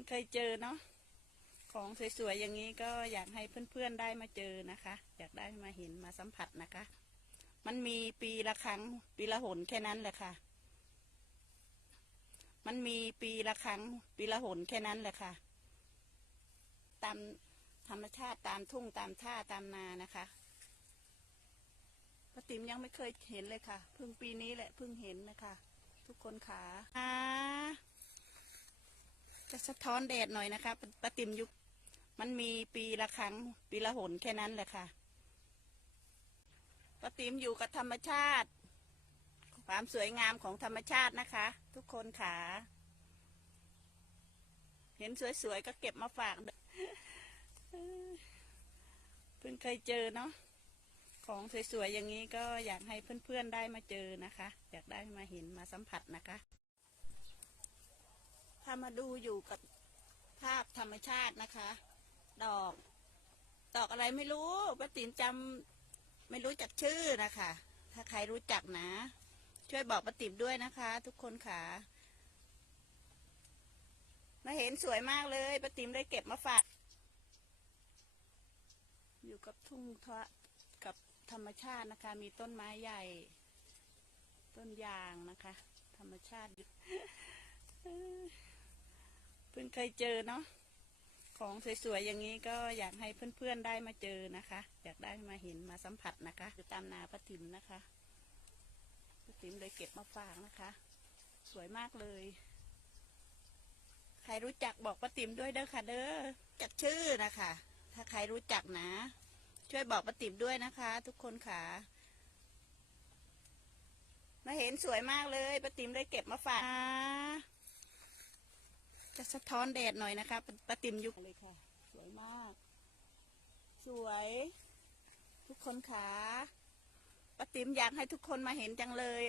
งเคยเจอเนาะของสวยๆอย่างนี้ก็อยากให้เพื่อนๆได้มาเจอนะคะ อยากได้มาเห็นมาสัมผัสนะคะ มันมีปีละครั้ง ปีละหนแค่นั้นแหละค่ะ มันมีปีละครั้ง ปีละหนแค่นั้นแหละค่ะ ตามธรรมชาติตามทุ่งตามท่าตามนานะคะป้าติ๋มยังไม่เคยเห็นเลยค่ะเพิ่งปีนี้แหละเพิ่งเห็นนะคะ ทุกคนขาอ่า จะสะท้อนแดดหน่อยนะคะป้าติ๋มยุคมันมีปีละครั้ง ปีละหนแค่นั้นแหละค่ะป้าติ๋มอยู่กับธรรมชาติ ความสวยงามของธรรมชาตินะคะ ทุกคนขาเห็นสวยๆก็เก็บมาฝากเพิ่งเคยเจอเนาะของสวยๆอย่างนี้ก็อยากให้เพื่อนๆได้มาเจอนะคะ อยากได้มาเห็นมาสัมผัสนะคะามาดูอยู่กับภาพธรรมชาตินะคะ ดอก ดอกอะไรไม่รู้ป้าติ๋มจำไม่รู้จักชื่อนะคะ ถ้าใครรู้จักนะ ช่วยบอกป้าติ๋มด้วยนะคะ ทุกคนค่ะมาเห็นสวยมากเลยป้าติ๋มได้เก็บมาฝาก อยู่กับทุ่งทะกับธรรมชาตินะคะ มีต้นไม้ใหญ่ ต้นยางนะคะ ธรรมชาติ เพิ่งเคยเจอเนาะของสวยๆอย่างนี้ก็อยากให้เพื่อนๆได้มาเจอนะคะ อยากได้มาเห็นมาสัมผัสนะคะอยู่ตามนาปติมนะคะปติมเลยเก็บมาฝากนะคะ สวยมากเลย ใครรู้จักบอกป้าติ๋มด้วยเด้อค่ะ เด้อจักชื่อนะคะ ถ้าใครรู้จักนะ ช่วยบอกป้าติ๋มด้วยนะคะ ทุกคนค่ะมาเห็นสวยมากเลยป้าติ๋มได้เก็บมาฝาก จะสะท้อนแดดหน่อยนะคะป้าติ๋มยุคเลยค่ะ สวยมาก สวย ทุกคนค่ะป้าติ๋มอยากให้ทุกคนมาเห็นจังเลย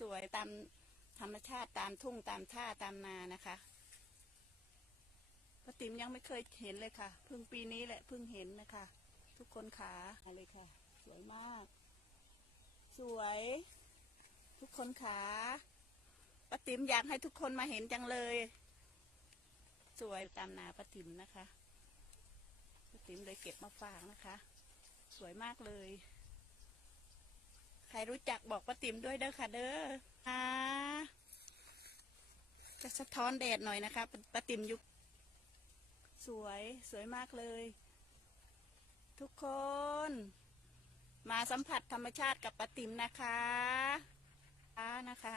สวยตามธรรมชาติตามทุ่งตามท่าตามนานะคะป้าติ๋มยังไม่เคยเห็นเลยค่ะ เพิ่งปีนี้แหละเพิ่งเห็นนะคะ ทุกคนขามาเลยค่ะ สวยมาก สวย ทุกคนขา ป้าติ๋มอยากให้ทุกคนมาเห็นจังเลย สวยตามนาป้าติ๋มนะคะป้าติ๋มเลยเก็บมาฝากนะคะ สวยมากเลย ใครรู้จักบอกป้าติ๋มด้วยเด้อค่ะ เด้ออ่าจะสะท้อนแดดหน่อยนะคะป้าติ๋มยุคสวยสวยมากเลย ทุกคน มาสัมผัสธรรมชาติกับป้าติ๋มนะคะอ่านะคะ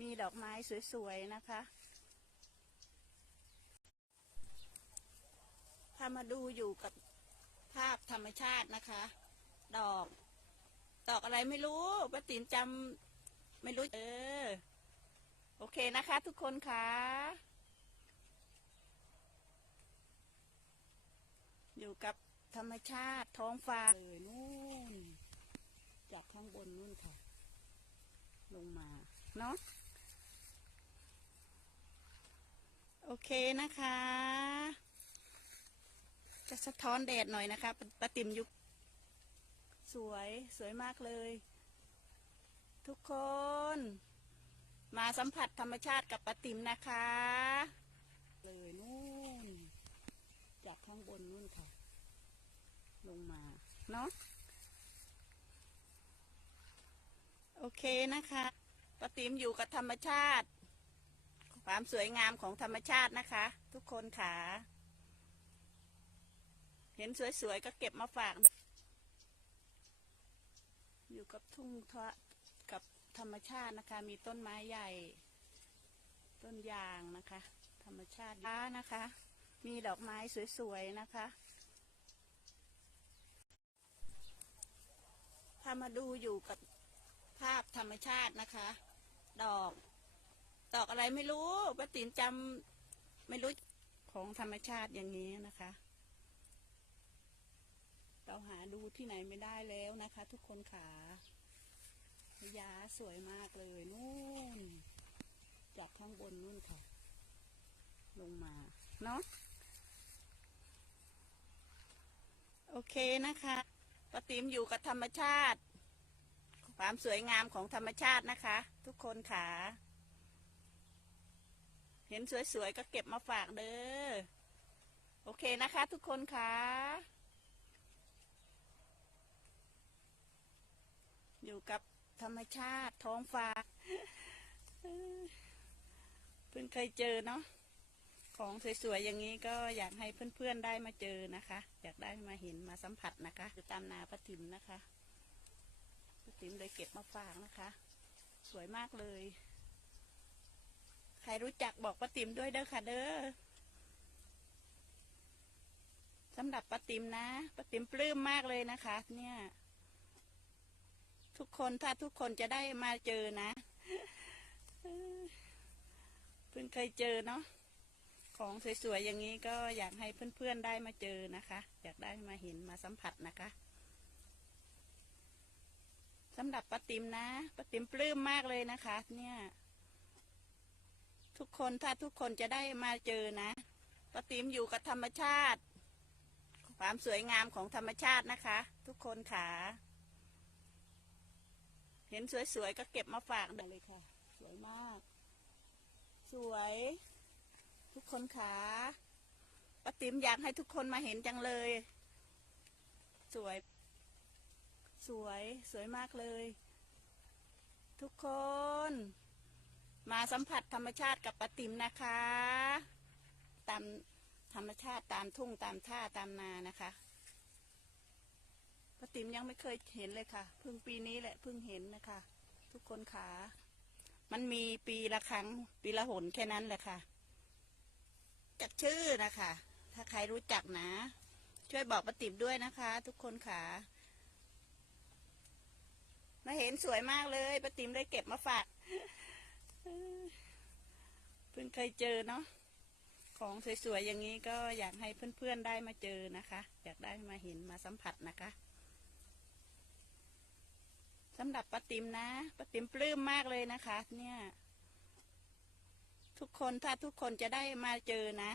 มีดอกไม้สวยๆนะคะถ้ามาดูอยู่กับภาพธรรมชาตินะคะ ดอก ดอกอะไรไม่รู้ป้าติ๋มจำไม่รู้ เออ โอเคนะคะ ทุกคนค่ะ อยู่กับธรรมชาติท้องฟ้าเลยนู่นจากข้างบนนู่นค่ะ ลงมา เนาะ โอเคนะคะ จะสะท้อนแดดหน่อยนะคะป้าติ๋มยุคสวยสวยมากเลย ทุกคน มาสัมผัสธรรมชาติกับป้าติ๋มนะคะ เลยนู่น จากข้างบนนู่นค่ะ ลงมา เนาะโอเคนะคะป้าติ๋มอยู่กับธรรมชาติ ความสวยงามของธรรมชาตินะคะ ทุกคนค่ะ เห็นสวยๆก็เก็บมาฝาก อยู่กับทุ่งทะกับธรรมชาตินะคะ มีต้นไม้ใหญ่ ต้นยางนะคะ ธรรมชาติ้านะคะ มีดอกไม้สวยๆนะคะถ้ามาดูอยู่กับภาพธรรมชาตินะคะ ดอก ดอกอะไรไม่รู้ป้าติ๋มจำไม่รู้ของธรรมชาติอย่างนี้นะคะ เราหาดูที่ไหนไม่ได้แล้วนะคะ ทุกคนขาพยาสวยมากเลยนู่น จากข้างบนนู่นค่ะ ลงมา เนาะโอเคนะคะป้าติ๋มอยู่กับธรรมชาติ ความสวยงามของธรรมชาตินะคะ ทุกคนค่ะ ห็นห็นสวยๆ ก็เก็บมาฝากเด้อ โอเคนะคะทุกคนคะอยู่กับธรรมชาติท้องฟ้า เพิ่งเคยเจอเนาะ ของสวยๆ อย่างนี้ก็อยากให้เพื่อนๆ ได้มาเจอนะคะ อยากได้มาเห็นมาสัมผัสนะคะอยู่ตามนาป้าติ๋มนะคะป้าติ๋มเลยเก็บมาฝากนะคะ สวยมากเลย ใครรู้จักบอกป้าติ๋มด้วยเด้อค่ะ เด้อสำหรับป้าติ๋มนะป้าติ๋มปลื้มมากเลยนะคะ เนี่ย ทุกคนถ้าทุกคนจะได้มาเจอนะเพิ่งเคยเจอเนาะของสวยๆอย่างนี้ก็อยากให้เพื่อนๆได้มาเจอนะคะ อยากได้มาเห็นมาสัมผัสนะคะสำหรับป้าติ๋มนะป้าติ๋มปลื้มมากเลยนะคะ เนี่ย ทุกคนถ้าทุกคนจะได้มาเจอนะป้าติ๋มอยู่กับธรรมชาติ ความสวยงามของธรรมชาตินะคะ ทุกคนค่ะ เห็นสวยๆก็เก็บมาฝากได้เลยค่ะ สวยมาก สวย ทุกคนขาป้าติ๋มอยากให้ทุกคนมาเห็นจังเลย สวย สวย สวยมากเลย ทุกคน สัมผัสธรรมชาติกับป้าติ๋มนะคะ ตามธรรมชาติตามทุ่งตามท่าตามนานะคะป้าติ๋มยังไม่เคยเห็นเลยค่ะเพิ่งปีนี้แหละเพิ่งเห็นนะคะ ทุกคนขามันมีปีละครั้ง ปีละหนแค่นั้นแหละค่ะจัดชื่อนะคะ ถ้าใครรู้จักนะ ช่วยบอกป้าติ๋มด้วยนะคะ ทุกคนขามาเห็นสวยมากเลยป้าติ๋มเลยเก็บมาฝาก เพิ่งเคยเจอเนาะของสวยๆอย่างนี้ก็อยากให้เพื่อนๆได้มาเจอนะคะ อยากได้มาเห็นมาสัมผัสนะคะสำหรับป้าติ๋มนะป้าติ๋มปลื้มมากเลยนะคะ เนี่ย ทุกคนถ้าทุกคนจะได้มาเจอนะ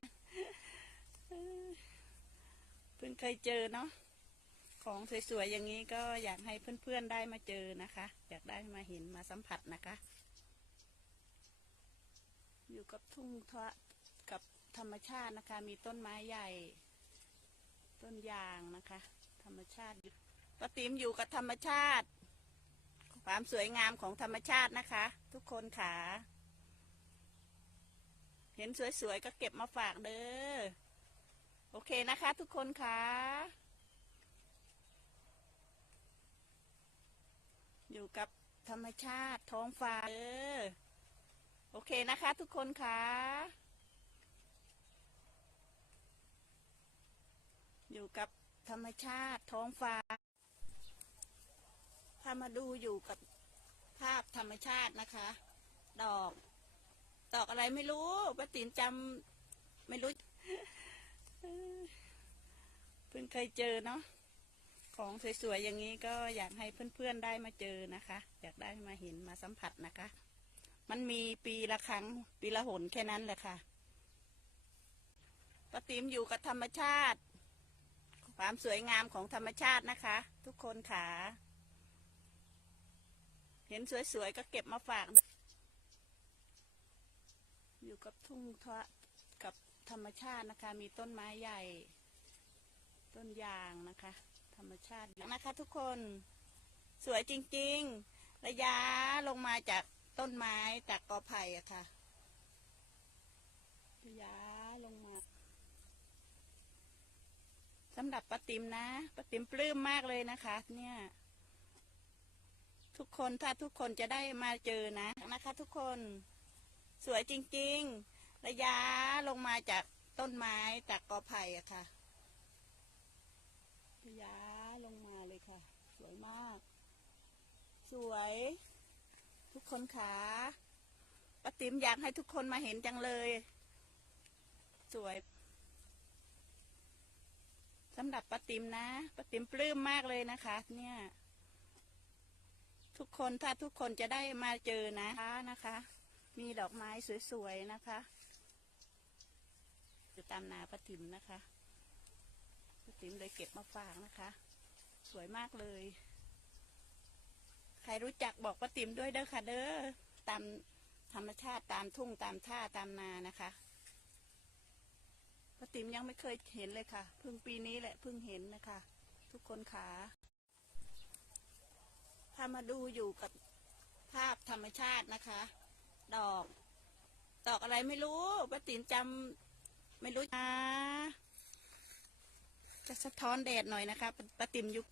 เพิ่งเคยเจอเนาะของสวยๆอย่างนี้ก็อยากให้เพื่อนๆได้มาเจอนะคะ อยากได้มาเห็นมาสัมผัสนะคะ อยู่กับทุ่งทะกับธรรมชาตินะคะ มีต้นไม้ใหญ่ ต้นยางนะคะ ธรรมชาติป้าติ๋มอยู่กับธรรมชาติ ความสวยงามของธรรมชาตินะคะ ทุกคนค่ะเห็นสวยๆก็เก็บมาฝากเด้อโอเคนะคะ ทุกคนค่ะอยู่กับธรรมชาติท้องฟ้าเด้อ โอเคนะคะทุกคนค่ะ อยู่กับธรรมชาติท้องฟ้าพามาดูอยู่กับภาพธรรมชาตินะคะ ดอก ดอกอะไรไม่รู้ป้าติ๋มจำไม่รู้เพิ่งเคยเจอเนาะของสวยๆอย่างนี้ก็อยากให้เพื่อนๆได้มาเจอนะคะ อยากได้มาเห็นมาสัมผัสนะคะ มันมีปีละครั้ง ปีละหนแค่นั้นแหละค่ะป้าติ๋มอยู่กับธรรมชาติ ความสวยงามของธรรมชาตินะคะ ทุกคนค่ะ เห็นสวยๆก็เก็บมาฝาก อยู่กับทุ่งทะกับธรรมชาตินะคะ มีต้นไม้ใหญ่ ต้นยางนะคะ ธรรมชาตินะคะ ทุกคนสวยจริง ๆ ระยะลงมาจาก ต้นไม้จากกอไผ่อะค่ะระยลงมาสำหรับป้าติ๋มนะป้าติ๋มปลื้มมากเลยนะคะ เนี่ย ทุกคนถ้าทุกคนจะได้มาเจอนะนะคะ ทุกคนสวยจริง ๆ ระยะลงมาจากต้นไม้จากกอไผ่อะค่ะระยะลงมาเลยค่ะ สวยมาก สวย ทุกคนขาป้าติ๋มอยากให้ทุกคนมาเห็นจังเลย สวยสำหรับป้าติ๋มนะป้าติ๋มปลื้มมากเลยนะคะ เนี่ย ทุกคนถ้าทุกคนจะได้มาเจอนะคะนะคะ มีดอกไม้สวยๆนะคะอยู่ตามนาป้าติ๋มนะคะป้าติ๋มเลยเก็บมาฝากนะคะ สวยมากเลย รรู้จักบอกป้าติ๋มด้วยเด้อค่ะเด้อตามธรรมชาติตามทุ่งตามท่าตามนานะคะป้าติ๋มยังไม่เคยเห็นเลยค่ะเพิ่งปีนี้แหละเพิ่งเห็นนะคะ ทุกคนขาพามาดูอยู่กับภาพธรรมชาตินะคะ ดอก ดอกอะไรไม่รู้ป้าติ๋มจำไม่รู้นะจะสะท้อนแดดหน่อยนะคะป้าติ๋มยู่